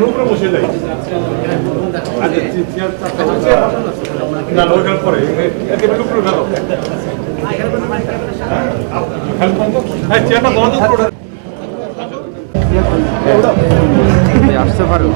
আমরা উপরে বসে যাই। না ওইখানে পরে একেবারে উপরে উঠানো। চেয়ারটা বন্ধ করে আসতে পারো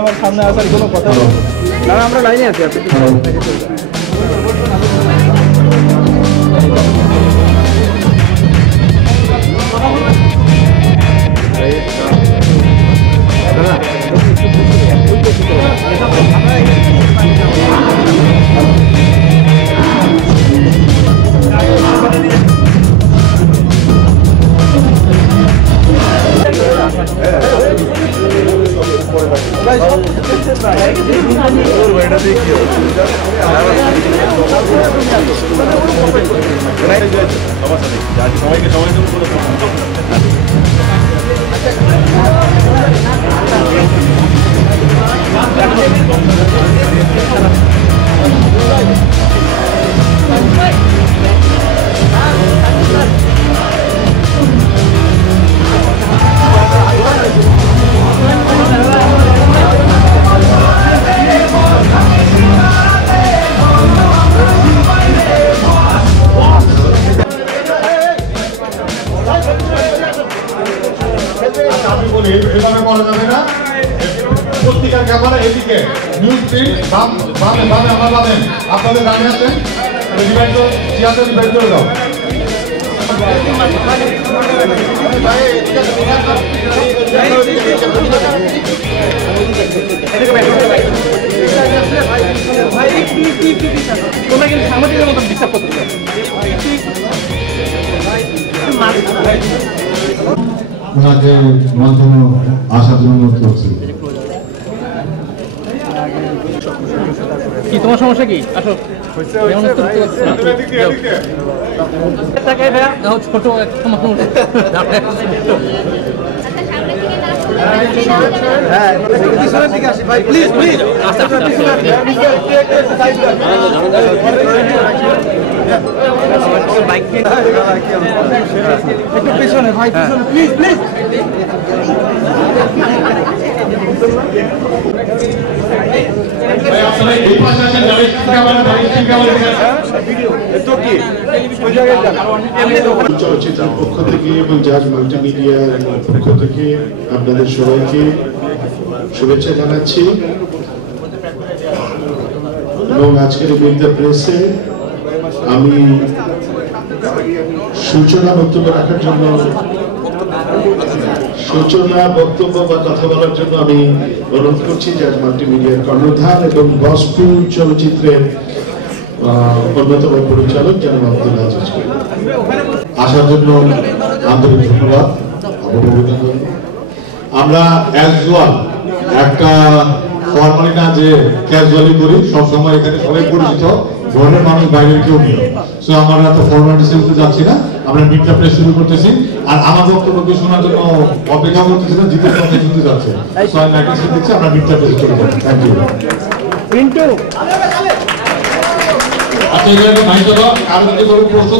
আমার সামনে আসার কোনো কথা না আমরা লাইনে আছি আপনি পত্রিকার ক্যামেরা এদিকে নিউজ প্রিন্ট বামে আমার বামে আপনাদের দাঁড়িয়ে আছেন ডিভাইড করে দাও সাংবাদিকের মতন বিশ্বাস করতে ওনাকে মাধ্যমে আসার জন্য অনুরোধ করছি। কি তোমার সমস্যা কি? আসো ছোট একটা মানুষ একটু পেছনে ভাই, পেছনে প্লিজ প্লিজ। চলচ্চিত্রের পক্ষ থেকে এবং জাজ মাল্টিমিডিয়ার পক্ষ থেকে আপনাদের সবাইকে শুভেচ্ছা জানাচ্ছি এবং আজকের বিদ্যা প্রেসে আমি সূচনা বক্তব্য রাখার জন্য বা কথা বলার জন্য আমি অনুরোধ করছি জাজ মাল্টিমিডিয়ার কর্ণধার এবং গসপুর চলচ্চিত্রের অন্যতম পরিচালক জনাব আব্দুল আজিজকে আসার জন্য আন্তরিক ধন্যবাদ। আমরা অ্যাজুয়াল একটা ফর্মালি না যে ক্যাজুয়ালি করি, সবসময় এখানে সবাই পরিচিত, ঘরের মানুষ বাইরের কেউ নেই। সো আমরা তো ফর্মালিটি করতে যাচ্ছি না, আমরা মিটটা প্রেস শুরু করতেছি। আর আমার বক্তব্যকে শোনার জন্য অপেক্ষা করতেছি না, জিতের কথা শুনতে যাচ্ছে। সো আমি ম্যাট্রিক্স দিচ্ছি, আমরা মিটটা প্রেস শুরু করব। Thank you. পিন্টু আচ্ছা, এখানে ভাই চলো কারণ কি করব প্রশ্ন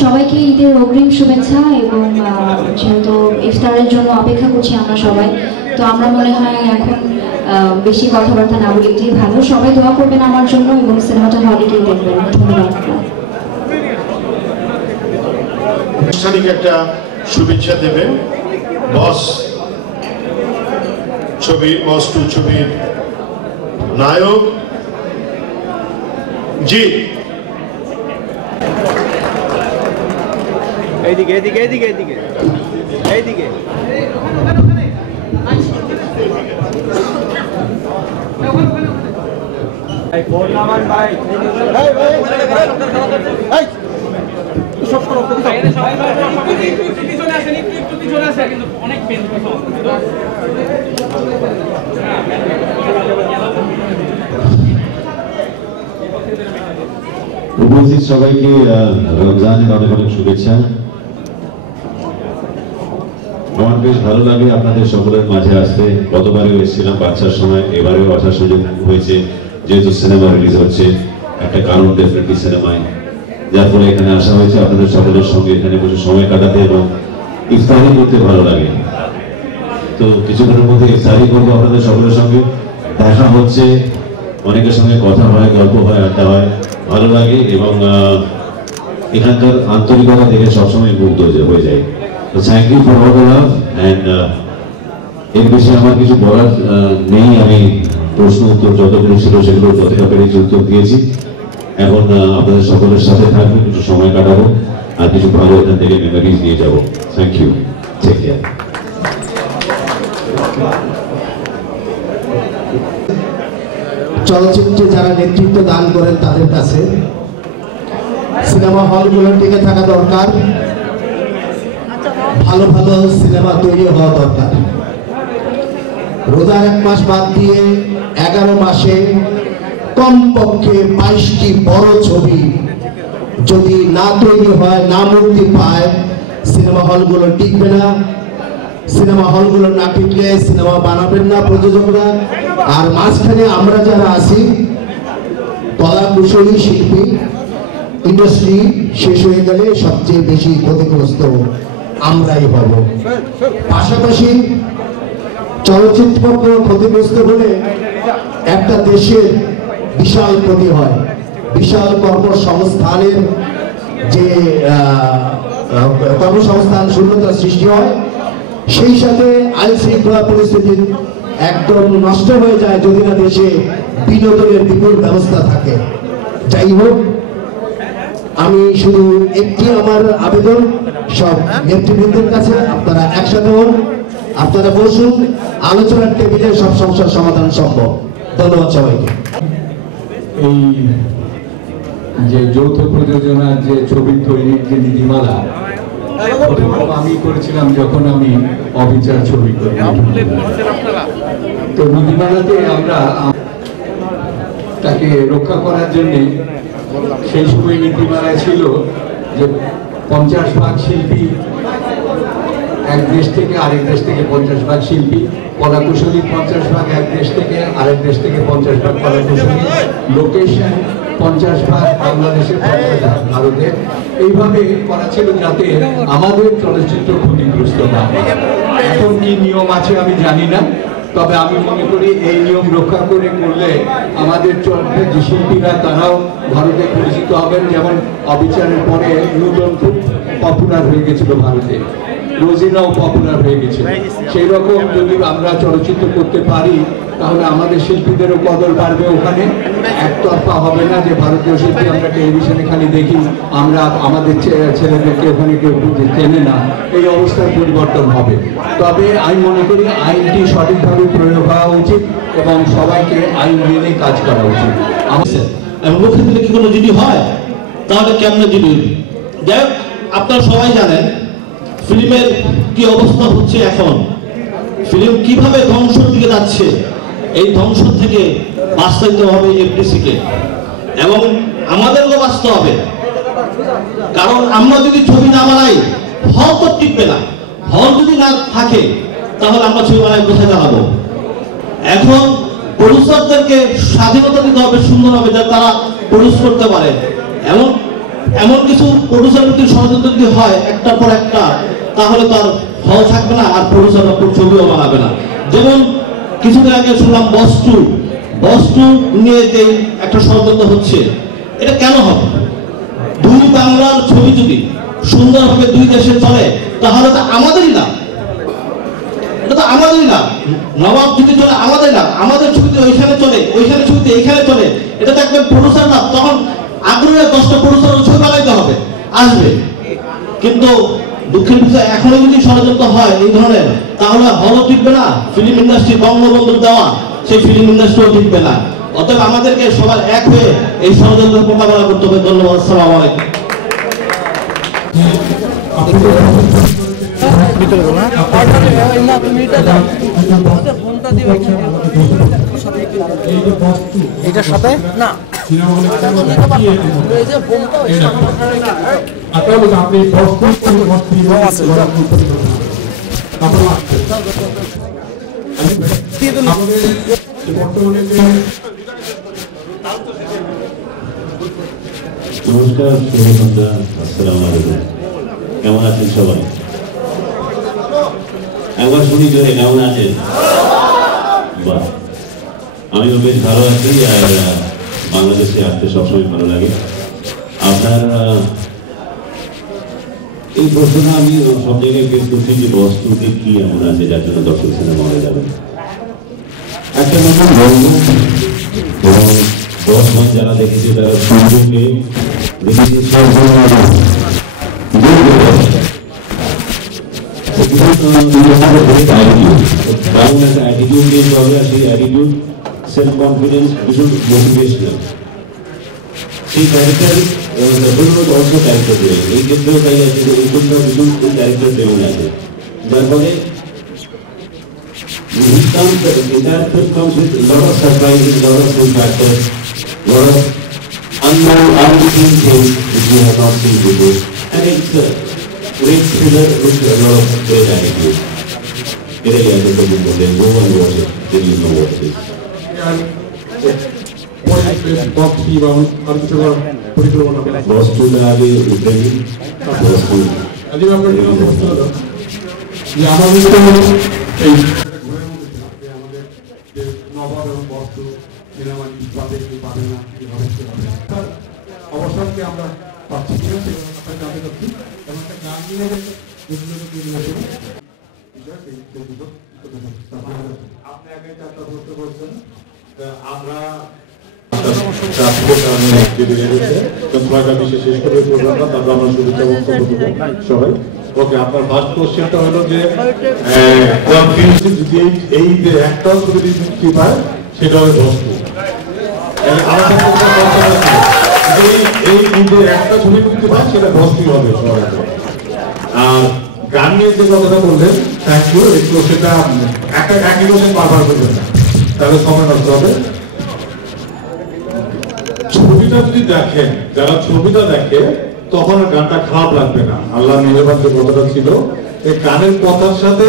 সবাইকে ঈদের অগ্রিম শুভেচ্ছা এবং যেহেতু ইফতারের জন্য অপেক্ষা করছি আমরা সবাই, তো আমরা মনে হয় এখন বেশি কথাবার্তা না বলে এটাই ভালো। সবাই দোয়া করবেন আমার জন্য এবং সিনেমাটা হলে গিয়ে দেখবেন। ধন্যবাদ। আনুষ্ঠানিক একটা শুভেচ্ছা দেবেন বস ছবি, বস 2 ছবির নায়ক জি। এইদিকে এইদিকে এইদিকে এইদিকে এইদিকে উপস্থিত সবাইকে রমজানের অনেক অনেক শুভেচ্ছা। আমার বেশ ভালো লাগে আপনাদের সকলের মাঝে আসতে। গতবারেও এসেছিলাম বাচ্চার সময়, এবারেও আসার সুযোগ হয়েছে যেহেতু সিনেমা রিলিজ হচ্ছে, একটা কারণ ডেফিনেটলি সিনেমায়, যার ফলে এখানে আসা হয়েছে আপনাদের সকলের সঙ্গে এখানে বসে সময় কাটাতে এবং ইফতারি করতে ভালো লাগে। তো কিছুক্ষণের মধ্যে ইফতারি করবো আপনাদের সকলের সঙ্গে, দেখা হচ্ছে, অনেকের সঙ্গে কথা হয়, গল্প হয়, আড্ডা হয়, ভালো লাগে এবং এখানকার আন্তরিকতা দেখে সবসময় মুগ্ধ হয়ে যায়। তো thank you for all the love and এর বিষয়ে আমার কিছু বলার নেই। আমি প্রশ্ন উত্তর যতগুলো ছিল সেগুলো যতটা পেরেছি উত্তর দিয়েছি। এখন আপনাদের সকলের সাথে থাকবো, কিছু সময় কাটাবো আর কিছু ভালো এখান থেকে মেমোরিজ নিয়ে যাবো। Thank you, take care. চলচ্চিত্রে যারা নেতৃত্ব দান করেন তাদের কাছে সিনেমা হলগুলো টিকে থাকা দরকার, ভালো ভালো সিনেমা তৈরি হওয়া দরকার। রোজার 1 মাস বাদ দিয়ে 11 মাসে কমপক্ষে 22টি বড় ছবি যদি না তৈরি হয়, না মুক্তি পায়, সিনেমা হলগুলো টিকবে না। সিনেমা হলগুলো না টিকলে সিনেমা বানাবেন না প্রযোজকরা। আর মাঝখানে আমরা যারা আছি কলা কুশলী শিল্পী, ইন্ডাস্ট্রি শেষ হয়ে গেলে সবচেয়ে বেশি ক্ষতিগ্রস্ত আমরাই হব। পাশাপাশি চলচ্চিত্র ক্ষতিগ্রস্ত হলে একটা দেশের বিশাল ক্ষতি হয়, বিশাল কর্মসংস্থানের যে কর্মসংস্থান শূন্যতার সৃষ্টি হয়, সেই সাথে আইন শৃঙ্খলা পরিস্থিতি একদম নষ্ট হয়ে যায় যদি না দেশে বিনোদনের বিপুল ব্যবস্থা থাকে। যাই হোক, আমি শুধু একটি আমার আবেদন সব নেতৃবৃন্দের কাছে, আপনারা একসাথে হন, আপনারা বসুন, আলোচনার টেবিলে সব সমস্যার সমাধান সম্ভব। ধন্যবাদ সবাইকে। এই যে যৌথ প্রযোজনার যে ছবি তৈরির যে নীতিমালা আমি করেছিলাম যখন আমি অবিচার ছবি করি, তো নীতিমালাতে আমরা তাকে রক্ষা করার জন্য সেই সময় নীতিমালায় ছিল যে 50% শিল্পী এক দেশ থেকে আরেক দেশ থেকে, 50% শিল্পী, কলাকুশলী 50% এক দেশ থেকে আরেক দেশ থেকে, 50% কলাকুশলী, লোকেশন 50% বাংলাদেশের, 50% ভারতের। এইভাবে করা ছিল যাতে আমাদের চলচ্চিত্র ক্ষতিগ্রস্ত না হয়। এখন কি নিয়ম আছে আমি জানি না, তবে আমি মনে করি এই নিয়ম রক্ষা করে করলে আমাদের যে শিল্পীরা তারাও ভারতে পরিচিত হবেন। যেমন অবিচারের পরে নূতন খুব পপুলার হয়ে গেছিল ভারতে, রোজিনাও পপুলার হয়ে গেছে। সেই রকম যদি আমরা চলচ্চিত্র করতে পারি তাহলে আমাদের শিল্পীদেরও কদর বাড়বে ওখানে। একতরফা হবে না যে ভারতীয় শিল্পী আমরা টেলিভিশনে খালি দেখি, আমরা আমাদের ছেলেদেরকে ওখানে কেউ চেনে না, এই অবস্থার পরিবর্তন হবে। তবে আমি মনে করি আইনটি সঠিকভাবে প্রয়োগ হওয়া উচিত এবং সবাইকে আইন মেনে কাজ করা উচিত। মুখে দিলে কি কোনো জিডি হয়? তাহলে কেমনে জিডি? যাই হোক, আপনারা সবাই জানেন ফিল্মের কি অবস্থা হচ্ছে এখন, ফিল্ম কিভাবে ধ্বংসের দিকে যাচ্ছে। এই ধ্বংস থেকে বাঁচতে হবে এফডিসিকে এবং আমাদেরকেও বাঁচতে হবে। কারণ আমরা যদি ছবি না বানাই হল তো টিকবে না। হল যদি না থাকে তাহলে আমরা ছবি বানাই কোথায় জানাবো? এখন প্রডিউসারদেরকে স্বাধীনতা দিতে হবে সুন্দরভাবে, যাতে তারা প্রডিউস করতে পারে। এমন কিছু প্রডিউসার যদি ষড়যন্ত্র যদি হয় একটার পর একটা, তাহলে তার হল থাকবে না, আর প্রডিউসাররা ছবিও বানাবে না। যেমন কিছুদিন আগে শুনলাম বস্তু নিয়ে যে একটা ষড়যন্ত্র হচ্ছে, এটা কেন হবে? দুই বাংলার ছবি যদি সুন্দরভাবে দুই দেশে চলে, তাহলে তো আমাদেরই না, এটা তো আমাদেরই না। নবাব যদি চলে আমাদের না, আমাদের ছবিতে ওইখানে চলে, ওইখানে ছবিতে এইখানে চলে, এটা তো একদম প্রডিউসার না। তখন আগ্রহে 10টা প্রডিউসার ছবি বানাইতে হবে, আসবে। কিন্তু দুঃখের বিষয় এখনো যদি ষড়যন্ত্র হয় এই ধরনের, তাহলে হলও টিকবে না, ফিল্ম ইন্ডাস্ট্রি বঙ্গবন্ধুর দেওয়া সেই ফিল্ম ইন্ডাস্ট্রিও টিকবে না। অতএব আমাদেরকে সবার এক হয়ে এই ষড়যন্ত্রের মোকাবেলা করতে হবে। ধন্যবাদ। আসসালামু আলাইকুম। এটার সাথে না নমস্কার, শুভ সন্ধ্যা, আসসালামু আলাইকুম। কেমন আছেন সবাই? একবার শুনি জোরে, কেমন আছেন? বাহ, আমিও বেশ ভালো আছি। আর বাংলাদেশে আসতে সবসময় ভালো লাগে। আপনার এই প্রশ্নটা আমি সব জায়গায় ফেস করছি যে বস্তুতে কি এমন আছে যার জন্য দর্শক সিনেমা হলে যাবে। একটা নতুন বন্ধ এবং 10 মাস যারা দেখেছে তারা সূর্যকে দেখেছে সেলফ কনফিডেন্স, ভীষণ মোটিভেশনাল। সেই ক্যারেক্টার অলসো ক্যারেক্টার দেবে, এই ক্ষেত্রেও তাই আছে যে এই ক্ষেত্রেও ভীষণ ক্যারেক্টার দেবেন আছে, যার ফলে entire film comes with a lot of surprises, a lot of new factors, a lot of unknown, unforeseen things which we have not seen before, and it's a great thriller with a lot of great attitude. Really, I think that they go and watch it, then you know what it is. বস্তুটা আগে উঠেনি, বস্তু অবসরকে আমরা পাচ্ছি কিনা সে জানতে চাচ্ছি এবং একটা গান নিয়ে আপনি আগে 4টা প্রশ্ন করছেন, আমরা শেষ করে প্রোগ্রামটা, তারপর আমরা শুরুতে বক্তব্য দেবো সবাই। ওকে, আপনার ফার্স্ট কোশ্চেনটা হলো যে যদি এই যে একটা ছবি মুক্তি পায় সেটা হবে বস্তু। এই যে একটা ছবি মুক্তি পায় সেটা বস্তুই হবে সবার। আর গান নিয়ে যে কথাটা বললেন, থ্যাংক ইউ। একটু সেটা একটা একই বছর বারবার করবেন না, তাহলে সময় নষ্ট হবে। ছবিটা যদি দেখেন, যারা ছবিটা দেখে তখন গানটা খারাপ লাগবে না। আল্লাহ মেহেরবান যে কথাটা ছিল, এই গানের কথার সাথে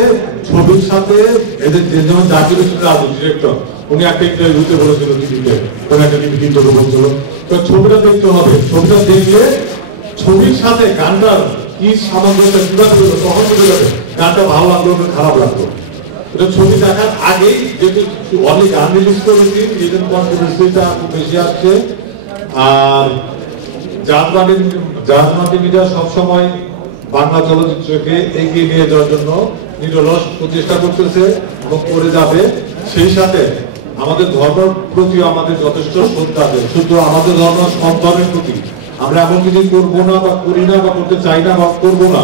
ছবির সাথে এদের যেমন জাকির হোসেন রাজু ডিরেক্টর, উনি একটা ইন্টারভিউতে বলেছিল টিভিতে, কোন একটা টিভি ইন্টারভিউ বলছিল, তো ছবিটা দেখতে হবে। ছবিটা দেখলে ছবির সাথে গানটার কি সামঞ্জস্য কিভাবে হলো, তখন বোঝা যাবে গানটা ভালো লাগলো না খারাপ লাগলো। এটা ছবি দেখার আগেই যেহেতু অনেক গান রিলিজ করেছি, এই জন্য কনফিডেন্সটা খুব বেশি আসছে। আর জাহাজ মাল্টিমিডিয়া সবসময় বাংলা চলচ্চিত্রকে এগিয়ে নিয়ে যাওয়ার জন্য নিরলস প্রচেষ্টা করতেছে এবং করে যাবে। সেই সাথে আমাদের ধর্মের প্রতিও আমাদের যথেষ্ট শ্রদ্ধা আছে। শুধু আমাদের ধর্ম সব ধর্মের প্রতি আমরা এমন কিছু করবো না বা করি না বা করতে চাই না বা করবো না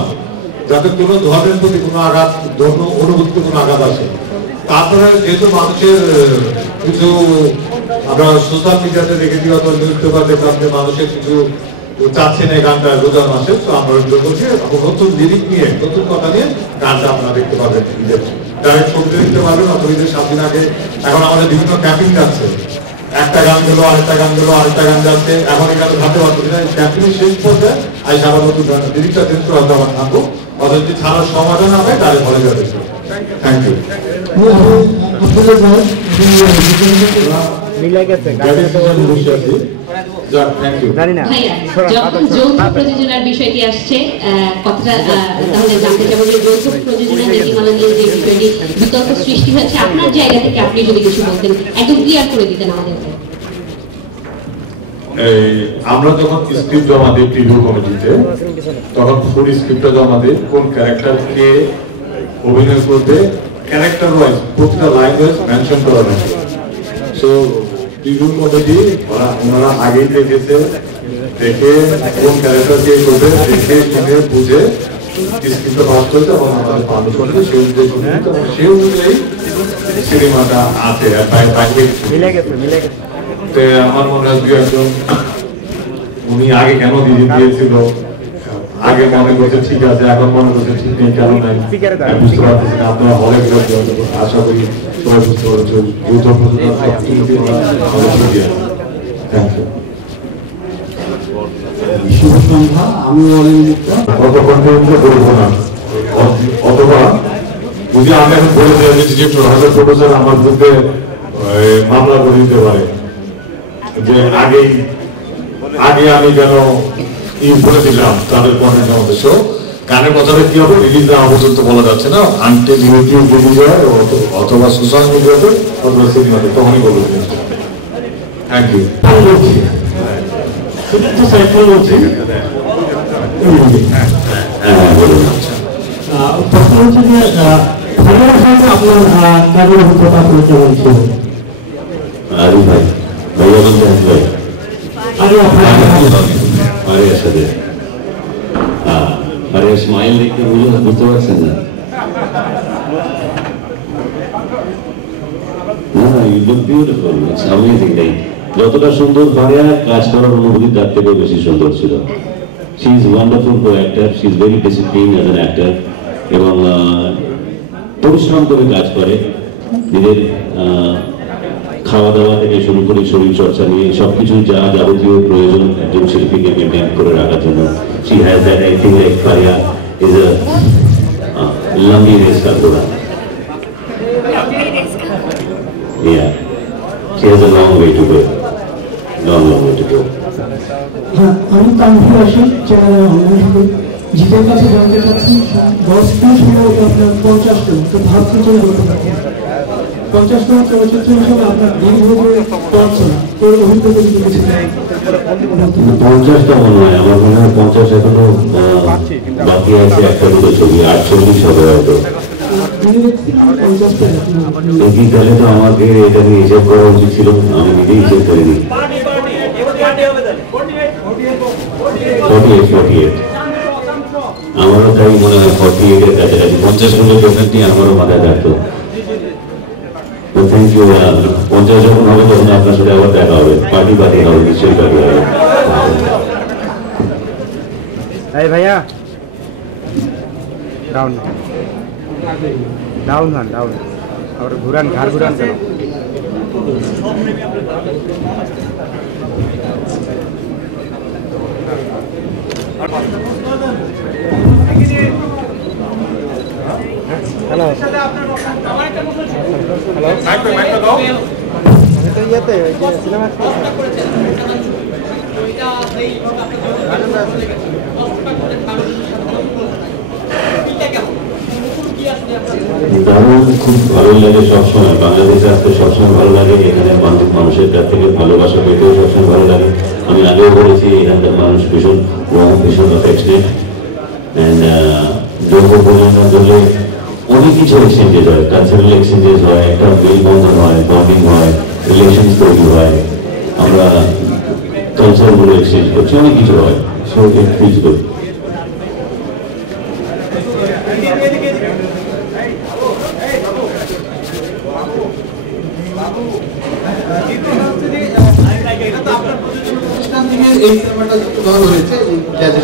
যাতে কোনো ধর্মের প্রতি কোনো আঘাত, ধর্ম অনুভূতিতে কোনো আঘাত আসে। তারপরে যেহেতু মানুষের কিছু আমরা সোশ্যাল মিডিয়াতে দেখেছি অথবা নিউজ পেপার দেখলাম যে মানুষের কিছু চাচ্ছেন এই গানটা রোজার মাসে, তো আমরা বলছি নতুন লিরিক নিয়ে, নতুন কথা নিয়ে গানটা আপনারা দেখতে পাবেন। ডাইরেক্ট ছবিতে দেখতে পারবেন অথবা ঈদের 7 দিন আগে। এখন আমাদের বিভিন্ন ক্যাম্পিং যাচ্ছে, একটা গান গেলো, আরেকটা গান গেলো, আরেকটা গান যাচ্ছে, এখন এই গানে ভাবতে পারছি না। ক্যাম্পিং শেষ পর্যায়ে আজ আবার নতুন গান লিরিকটা চেঞ্জ করে হয়তো আমার থাকবো, অথবা যদি ছাড়ার সমাধান হবে তাহলে ভালো যাবে। Thank you. মিলে গেছে জানি না যখন যৌথ প্রযোজনার বিষয়টি আসছে কথাটা তাহলে জানতে চাবো যে যৌথ প্রযোজনার নীতিমালা নিয়ে যে বিষয়টি বিতর্ক সৃষ্টি হয়েছে আপনার জায়গা থেকে আপনি যদি কিছু বলতেন একদম ক্লিয়ার করে দিতেন আমাদেরকে। আমরা যখন স্ক্রিপ্ট জমা দিই প্রিভিউ কমিটিতে তখন ফুল স্ক্রিপ্টটা জমা দিই কোন ক্যারেক্টারকে অভিনয় করতে ক্যারেক্টার ওয়াইজ প্রতিটা লাইন ওয়াইজ মেনশন করা হয়েছে। সো প্রিভিউ কমিটি ওনারা আগেই দেখেছে, দেখে কোন ক্যারেক্টারকে করবে দেখে শুনে বুঝে স্ক্রিপ্টটা পাস করেছে এবং আমাদের পাবলিশ করেছে সেই অনুযায়ী সেই অনুযায়ী সিনেমাটা আছে। মিলে গেছে আমার মনে হয় একজন উনি আগে কেন দিয়েছিল, আগে মনে করছে ঠিক আছে, এখন মনে করছে ঠিক নেই, কেন নাই বুঝতে পারতেছি না। আপনারা হলে আশা করি সবাই বুঝতে পারছে যৌথ অথবা যদি আমি এখন বলে দেয় ডিরেক্টর হয়তো প্রফেসর আমার বিরুদ্ধে মামলা করে দিতে পারে যে আগে আমি কেন বলে দিলাম তাদের কন্টেন্ট আমাদের। সো গানের কথাটা কি হবে রিলিজ না পর্যন্ত বলা যাচ্ছে না, আনটিল ইউটিউব রিলিজ হয় অথবা সোশ্যাল মিডিয়াতে অথবা সিনেমাতে তখনই বলবো। Thank you. স্মাইল দেখতে বুঝতে পারছেন না? যতটা সুন্দর ভারিয়া কাজ করার অনুভূতি তার থেকেও বেশি সুন্দর ছিল। She is wonderful for actor, she is very discipline as an actor এবং পরিশ্রম করে কাজ করে। নিজের খাওয়া দাওয়া থেকে শুরু করে শরীর চর্চা নিয়ে সবকিছু যা যাবতীয় প্রয়োজন একজন শিল্পীকে মেনটেন করে রাখার জন্য। She has that I think like Faria is a লম্বি রেস का घोड़ा। Yeah, she has a long way to go. Long way to go. আমি তানভীর আশিক জিতের কাছে জানতে চাচ্ছি 10 মিনিট হলো আপনার 50 তো ভাবতে চলে বলতে পারেন 50তম চলচ্চিত্র হিসেবে আপনার দীর্ঘ চর্চা তোর অভিজ্ঞতা যদি কিছু 50টা মনে হয়, আমার মনে হয় 50 এখনো বাকি আছে, একটা দুটো ছবি 48 হবে হয়তো। তাহলে তো আমাকে এটা নিয়ে হিসেব করা উচিত ছিল, আমি নিজেই হিসেব করিনি। 48 আমারও তাই মনে হয় 48 এর কাছাকাছি। 50 গুলো ডেফিনেটলি আমারও মাথায় থাকতো। Thank you. 50 যখন হবে তখন আপনার সাথে আবার দেখা হবে, পার্টি হবে, নিশ্চয়ই পার্টি হবে। এই ভাইয়া ডাউন ডাউন হন ডাউন আর ঘুরান ঘাড় ঘুরান কেন? হ্যালো হ্যালো ইয়েতে সিনেমা দারুণ, খুব ভালো লাগে সবসময়। বাংলাদেশে আসতে সবসময় ভালো লাগে, এখানে মানুষের কাছ থেকে ভালোবাসা পেতেও সবসময় ভালো লাগে। আমি আগেও বলেছি এখানকার মানুষ ভীষণ ভীষণ অ্যাফেকশনেট অ্যান্ড যোগ্য বলে না বললে অনেক কিছু এক্সচেঞ্জেস হয়, কালচারাল এক্সচেঞ্জেস হয়, একটা মেলবন্ধন হয়, বন্ডিং হয়, রিলেশনস তৈরি হয়, আমরা কালচারগুলো এক্সচেঞ্জ করছি, অনেক কিছু হয়। So it feels good. এই সিনেমাটা ধরা হয়েছে জাজের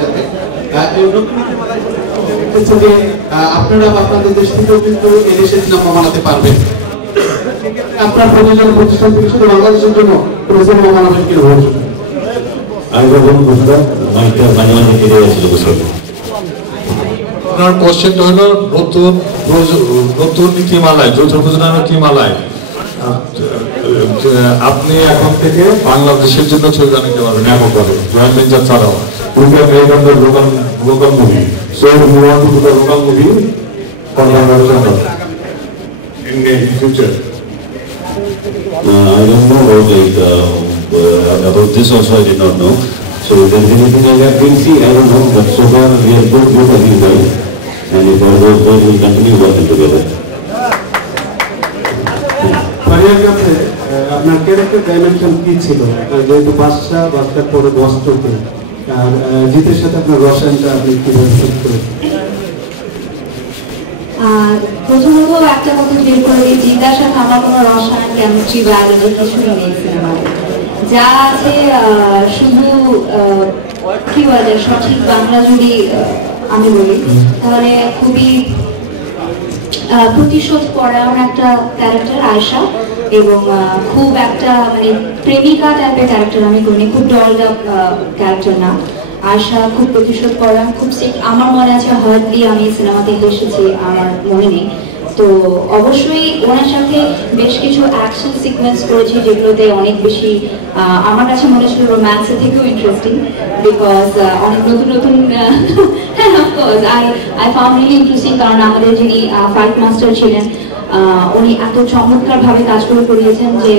সাথে আপনারা আপনাদের দেশ থেকেও কিন্তু এদেশে সিনেমা বানাতে পারবেন। আপনার প্রযোজনা প্রতিষ্ঠান থেকে শুধু বাংলাদেশের জন্য সিনেমা বানাবেন কি ভবিষ্যৎ? আমি যখন বুঝলাম মাইকটা মাঝে মাঝে কেটে যাচ্ছিল বুঝতে আপনার কোশ্চেনটা হলো নতুন নীতিমালায়, যৌথ প্রযোজনা নীতিমালায় আপনি এখন থেকে বাংলাদেশের জন্য ছবি বানাতে পারবেন এককভাবে, জয়েন্ট ভেঞ্চার ছাড়াও। We can make on the local movie. So we want to do the local movie for Bangladesh in the future. I don't know about this also. I did not know. So if there is anything like that, we'll see. I don't know, but so far we are good with the guys, and if all goes well, we'll continue working together. ফারিয়ার কাছে আপনার character dimension কি ছিল, যেহেতু বাদশার পরে বস্ত্রকে, আর জিতের সাথে আপনার রসায়নটা আপনি কিভাবে শুট করেছেন? প্রথমত একটা কথা বের করে দিই, জিতার সাথে আমার কোনো রসায়ন, কেমিস্ট্রি, বায়োলজি কিছুই নেই সিনেমায়। যা আছে শুধু কি বলে সঠিক বাংলা যদি আমি বলি তাহলে খুবই প্রতিশোধ পরায়ণ একটা ক্যারেক্টার আয়েশা, এবং খুব একটা মানে প্রেমিকা টাইপের ক্যারেক্টার আমি করিনি, খুব ডলড আপ ক্যারেক্টার না। আয়েশা খুব প্রতিশোধ পরায়ণ, খুব আমার মনে আছে হয়তো আমি সিনেমাতে এসেছি, আমার মনে নেই। তো অবশ্যই ওনার সাথে বেশ কিছু অ্যাকশন সিকোয়েন্স করেছি যেগুলোতে অনেক বেশি আমার কাছে মনে ছিল রোম্যান্সের থেকেও ইন্টারেস্টিং, বিকজ অনেক নতুন নতুন হ্যাঁ of course I found really interesting, কারণ আমাদের যিনি ফাইট মাস্টার ছিলেন উনি এত চমৎকারভাবে কাজ করে করিয়েছেন যে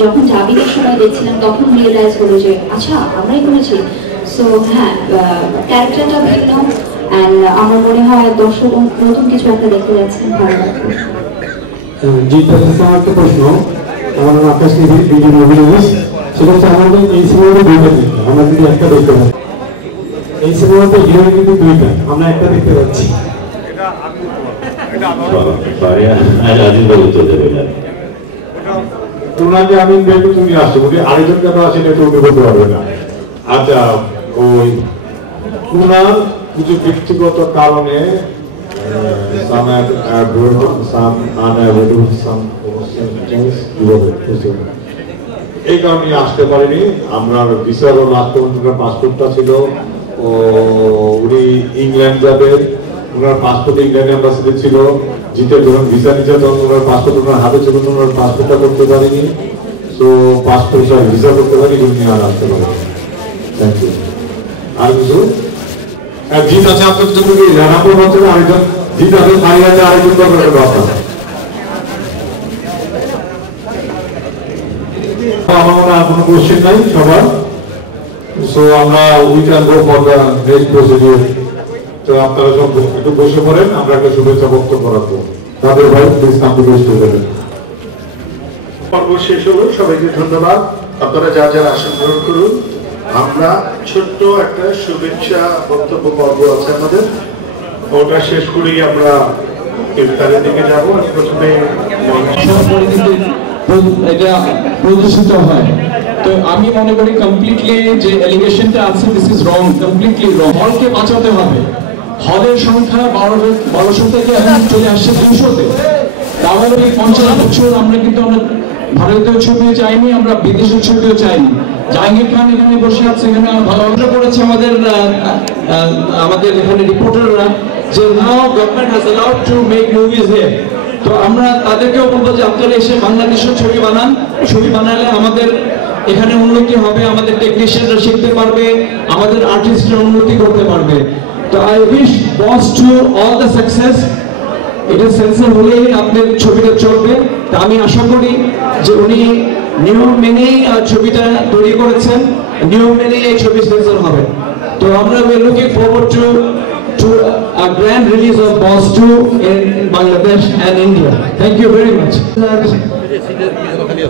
যখন ডাবিংয়ের সময় দেখছিলাম তখন রিয়েলাইজ হলো যে আচ্ছা আমরাই করেছি। সো হ্যাঁ, ক্যারেক্টারটা ভিন্ন, অ্যান্ড আমার মনে হয় দর্শক নতুন কিছু একটা দেখতে যাচ্ছেন, ভালো লাগবে। একটা প্রশ্ন, আমার নাম আকাশ টিভি, ভিডিও মুভিজ, সেটা হচ্ছে আমাদের এই সিনেমাতে দুইটা দেখতে, আমরা যদি একটা দেখতে পাই, এই সিনেমাতে হিরোইন কিন্তু দুইটা, আমরা একটা দেখতে পাচ্ছি। ওনাকে আমি দেখবো, তুমি আসছো উনি আরেকজন কেন আসেন এটা উনি বলতে পারবে না। আচ্ছা, ওই ওনার কিছু ব্যক্তিগত কারণে এই কারণে আসতে পারেনি। আমরা ভিসার ও রাষ্ট্রমন্ত্রীর পাসপোর্টটা ছিল, ও উনি ইংল্যান্ড যাবেন, ওনার পাসপোর্ট ইংল্যান্ড অ্যাম্বাসিতে ছিল, জিতে যখন ভিসা নিচ্ছে তখন ওনার পাসপোর্ট ওনার হাতে ছিল, ওনার পাসপোর্টটা করতে পারিনি। তো পাসপোর্ট ভিসা করতে পারি, উনি আর আসতে পারেন। Thank you. আর কিছু জিত আছে আপনার জন্য কি জানাবো হচ্ছে না? আরেকজন জিত আছে, ফারিয়া আছে, আরেকজন দরকার আপনার। আমার মনে হয় কোনো কোশ্চেন নাই সবার। সো আমরা we can go for the next procedure. তো আপনারা সব একটু বসে পড়েন, আমরা একটা শুভেচ্ছা বক্তব্য রাখবো। তাদের ভাই please come to the stage. পর্ব শেষ হলো, সবাইকে ধন্যবাদ। আপনারা যা যা আসন গ্রহণ করুন। আমরা ছোট্ট একটা শুভেচ্ছা বক্তব্য পর্ব আছে আমাদের, ওটা শেষ করেই আমরা ইফতারের দিকে যাবো। প্রথমে এটা প্রদর্শিত হয়, তো আমি মনে করি কমপ্লিটলি যে এলিগেশনটা আছে this is wrong, completely wrong. হলকে বাঁচাতে হবে, হলের সংখ্যা 1200 থেকে এখন চলে আসছে 200-তে। তাহলে 50 বছর আমরা কিন্তু ভারতীয় ছবিও চাইনি, আমরা বিদেশের ছবিও চাইনি। জাহাঙ্গীর খান এখানে বসে আছে, এখানে ভালো করেছে আমাদের এখানে রিপোর্টাররা যে now government has allowed to make movies here. তো আমরা তাদেরকেও বলবো যে আপনারা এসে বাংলাদেশের ছবি বানান, ছবি বানালে আমাদের এখানে উন্নতি হবে, আমাদের টেকনিশিয়ানরা শিখতে পারবে, আমাদের আর্টিস্টরা উন্নতি করতে পারবে। তো I wish boss to all the success. এটা সেন্সর হলেই আপনার ছবিটা চলবে। তা আমি আশা করি যে উনি নিয়ম মেনেই ছবিটা তৈরি করেছেন, নিয়ম মেনেই এই ছবি সেন্সর হবে। তো আমরা looking forward to a grand release of Boss 2 in Bangladesh and India. Thank you very much.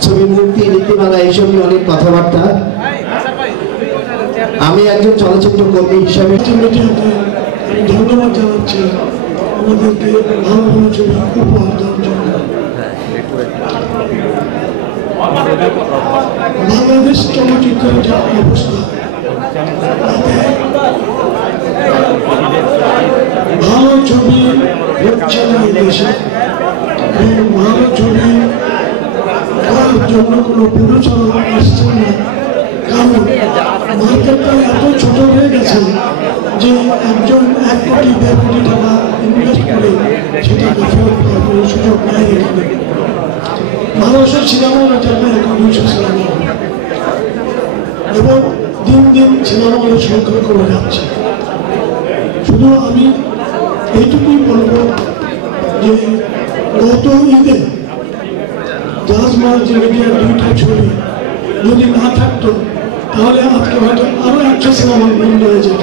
ছবি মুক্তি নীতিমালা এইসব নিয়ে অনেক কথাবার্তা। আমি একজন চলচ্চিত্র কর্মী হিসাবে ধন্যবাদ জানাচ্ছি আমাদেরকে ভালো ভালো ছবি উপহার দেওয়ার জন্য। বাংলাদেশ চলচ্চিত্রের যে অবস্থা, ভালো ছবি হচ্ছে না দেশে, ভালো ছবি করার জন্য কোনো প্রযোজনা আসছে না, কারণ মার্কেটটা এত ছোট হয়ে গেছে যে একজন 1 কোটি 1.5 কোটি টাকা ইনভেস্ট করে সেটাকে ফেরত পাওয়ার কোনো সুযোগ নাই এখানে। 1200 সিনেমা হলের জায়গায় এখন 200 সিনেমা হল, এবং দিন দিন সিনেমা হলের সংখ্যা কমে যাচ্ছে। শুধু আমি এইটুকুই বলবো যে গত ঈদে জাহাজ মাল্টিমিডিয়ার 2টা ছবি যদি না থাকতো তাহলে আজকে হয়তো আরো 100 সিনেমা বন্ধ হয়ে যেত।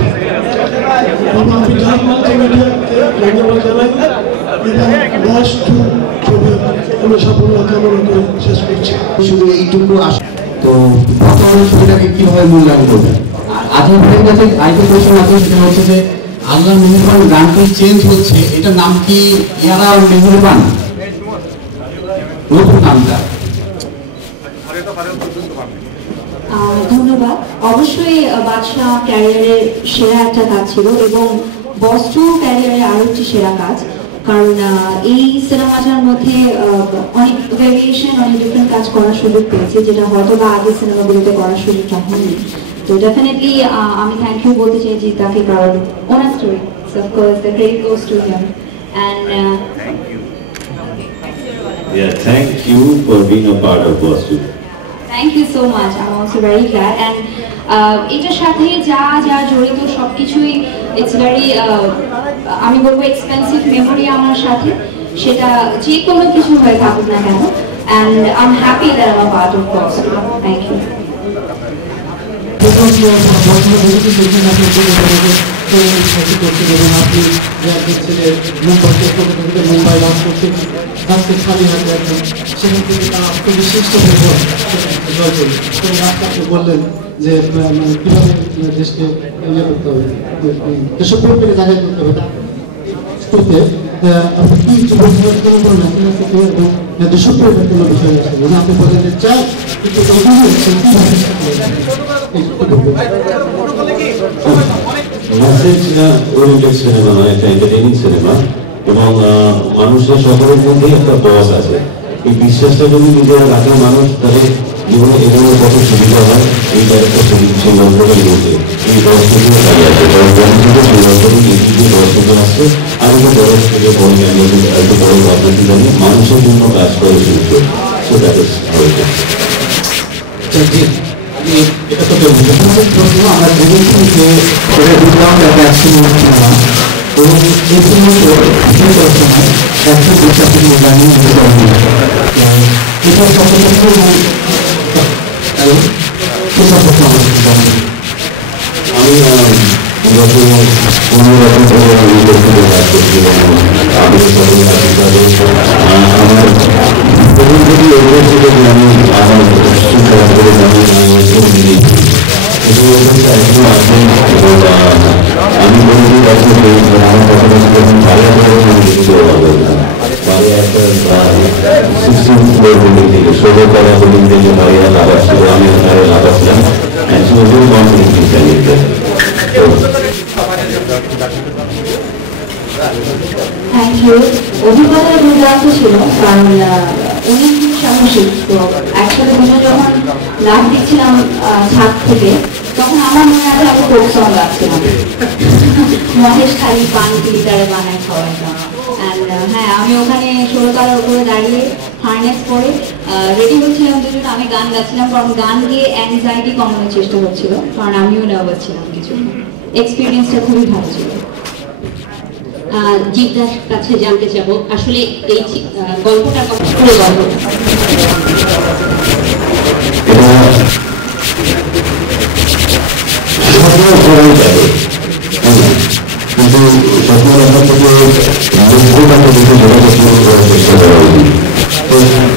বাবা, আমি জাহাজ মাল্টিমিডিয়াকে ধন্যবাদ জানাই এবং বস 2 ছবি আমি সাফল্য কামনা করে শেষ করছি। শুধু এইটুকু তো বর্তমান ছবিটাকে কিভাবে মূল্যায়ন করবেন? আজহার ভাইয়ের কাছে আরেকটা প্রশ্ন আছে, সেটা হচ্ছে যে আল্লাহর মেহেরবান গানটি চেঞ্জ হচ্ছে, এটা নাম কি ইয়ারা মেহেরবান নতুন নামটা? ধন্যবাদ। অবশ্যই বাদশাহ ক্যারিয়ারের সেরা একটা কাজ ছিল এবং বস 2 ক্যারিয়ারের আরো একটি সেরা কাজ, কারণ এই সিনেমাটার মধ্যে অনেক ভেরিয়েশন, অনেক ডিফারেন্ট কাজ করার সুযোগ পেয়েছি, যেটা হয়তো বা আগের সিনেমাগুলোতে করার সুযোগটা হয়নি। তো ডেফিনেটলি আমি থ্যাংক ইউ বলতে চাই জিতাকে, কারণ ওনার story, so of course the credit goes to him. And Yeah, thank you for being a part of Boss 2. Thank you so much. I'm also very glad. And এটার সাথে যা যা জড়িত সবকিছুই ইটস ভেরি আমি বলবো এক্সপেন্সিভ মেমোরি আমার সাথে, সেটা যে কোনো কিছু হয়ে থাকুক না কেন। And I'm happy that I'm a part of Boss 2. Thank you. Mumbai launch করতে আজকে খালি হাতে একদম সেখান থেকে তার আত্মবিশ্বাস বললেন যে কিভাবে দেশকে ইয়ে করতে হবে, দেশপ্রেমকে জাহির করতে হবে। করতে আপনি কি দেশপ্রেমের কোনো বিষয় আছে মানে আপনি বলেন যে চাই মেসেজ ওরিয়েন্টেড সিনেমা নয়, একটা এন্টারটেইনিং সিনেমা, এবং মানুষের সকলের মধ্যেই একটা বস আছে। এই বিশ্বাসটা যদি নিজেরা রাখে মানুষ, তাহলে জীবনে এগোনোর কত সুবিধা হয়। এই ক্যারেক্টার সেই গল্পটার মধ্যে এই দর্শকগুলো দাঁড়িয়ে আছে, সেই গল্পটি নির্দিষ্ট দর্শকজন আসছে, আর একটা বড় থেকে বড় ক্যামেরা, একটা বড় রাজনীতি জানি মানুষের জন্য কাজ করে শুনছে, সেটাকে হয়েছে। এটা তো আমরা ভেবেছি যে এটা বুঝলাম যে ভ্যাকসিন হচ্ছে না, এবং এই সিনেমাতে ভ্যাকসিন বিশ্বাস জানি এটা সম্পর্কে আমি গত 15 বছর ধরে ইন্ডাস্ট্রিতে কাজ করছি, আমি আমার যদি এগুলো ছিল যে আমি আমার কাজ করে আমি এখনো আছে, আমি বলি আমার কথা ভালো বাড়ি একটা 16th floor বিল্ডিং থেকে 16 তলা বিল্ডিং থেকে বাড়িয়া লাভা ছিল, আমি ওখানে লাভা ছিলাম। And she was very confident in telling it. Thank you. অভিজ্ঞতার দুর্দান্ত ছিল, কারণ উনি খুব সাহসী। তো অ্যাকচুয়ালি উনি যখন লাভ দিচ্ছিলাম ছাদ থেকে, তখন আমার মনে আছে আমি ফোক সং গাচ্ছিলাম, মহেশ খালি পান ফিল্টারে বানায় খাওয়াটা। অ্যান্ড হ্যাঁ, আমি ওখানে 16 তলার উপরে দাঁড়িয়ে হার্নেস পরে রেডি হচ্ছিলাম দুজন, আমি গান গাচ্ছিলাম, কারণ গান দিয়ে অ্যাংজাইটি কমানোর চেষ্টা হচ্ছিল, কারণ আমিও নার্ভাস ছিলাম কিছু। এক্সপিরিয়েন্সটা খুবই ভালো ছিল। জিজ্ঞার কাছে জানতে চাবো আসলে এই গল্পটার কথা শুনে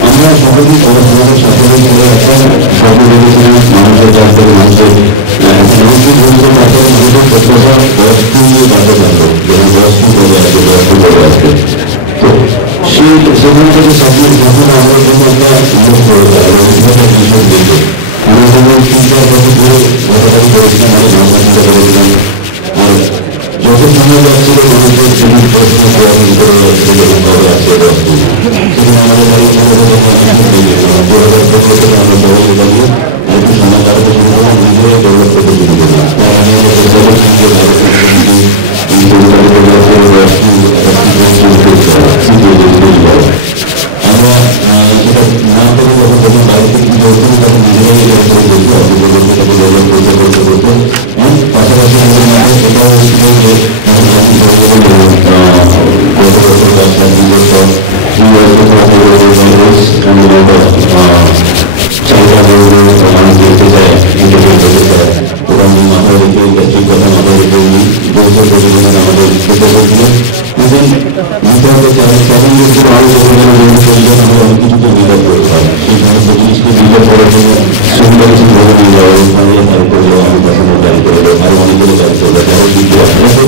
আমরা সকলেই পড়াশোনার সাথে সকলে মানুষের কাছ থেকে মানুষের সেখান থেকে স্বপ্ন যখন আমরা যখন একটা সুযোগ করে আমরা যখন 3-4 বছর ধরে ঘটনাটি করেছিলাম, আমি ভাবনা চিন্তা করেছিলাম, আর যত সময় যাচ্ছিল মানুষের সেদিন প্রশ্ন প্রয়োজন করে যাচ্ছে যখন ঘরে আসছে বস্তু, সেখানে আমাদের বাড়ির মধ্যে যখন আমরা 2015 থেকে আমরা বড় দাঁড়িয়ে আর একটু সময় কাটাতে শুরু করলাম, দিয়ে ডেভেলপ করতে শুরু করলাম। তাই আমি আমার আমরা সেটা না করে যখন যখন বাইরে থেকে কিছু হচ্ছে তখন নিজেরাই এটা করে বলছি অর্থনীতিটাকে ডেভেলপ করতে করতে করতে পাশাপাশি আমাদের মধ্যে এটাও ছিল যে গত বছর 10-20 বছর চাহিদা মানুষ দেখতে চায় ইন্টারভিউ করতে চায় ওরা মাথায় রেখে ইন্ডাস্ট্রির কথা মাথায় রেখে বলছে প্রতিদিনের আমাদের চেষ্টা করছিল এবং মাথায় হবে যে আমি চ্যালেঞ্জের জন্য আরো প্রয়োজন আমরা অনেক কিছুতে বিকাশ করতে পারি সেই সমস্ত জিনিসকে বিকাশ করার জন্য সুবিধা কিছু ধরে নিয়ে যাওয়া তারি করে যাওয়া আমি পছন্দ তারি করে দেবো আরো অনেকেরও তারি করবে যারা দিকে আপনাকে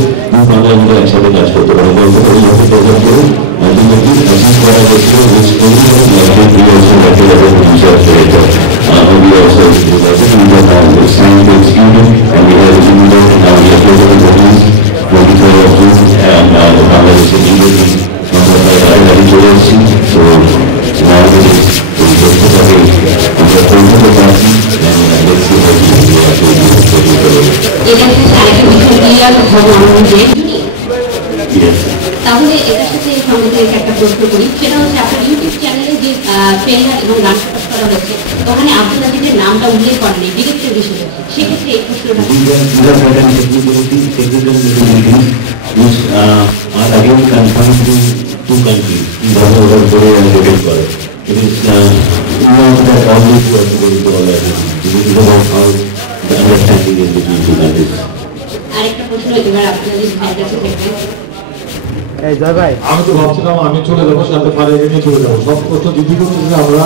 বাংলা আমাদের একসাথে কাজ করতে পারে গল্প করে যত প্রোগ্রাম করে ultimately achieve করা গেছিল which only like we also got to the future creator we also signed the executive and we have implemented now we are close to the police 24 of June and Bangladesh is immediately আমরা প্রায় কাছাকাছি চলে এসেছি তো now we দেখতে পারি আমরা পৌঁছতে পারছি দেখছি তাহলে এটার সাথে আমাদের একটা প্রশ্ন করি, সেটা হচ্ছে আপনার ইউটিউব চ্যানেলে যে ট্রেলার এবং গান প্রকাশ করা হয়েছে ওখানে আব্দুল আজিজের নামটা উল্লেখ করেনি ডিরেক্টর হিসেবে, সেক্ষেত্রে এই প্রশ্নটা again confined to two countries, Bangladesh and Nepal. It is not that always possible to all that. It is about how the understanding is between two countries. আরেকটা প্রশ্ন এবার আব্দুল আজিজ ভাইয়ের কাছে থাকবে। আমি তো ভাবছিলাম আমি চলে যাবো সাথে পারে নিয়ে চলে যাবো সব প্রশ্ন দিদি করতেছে আমরা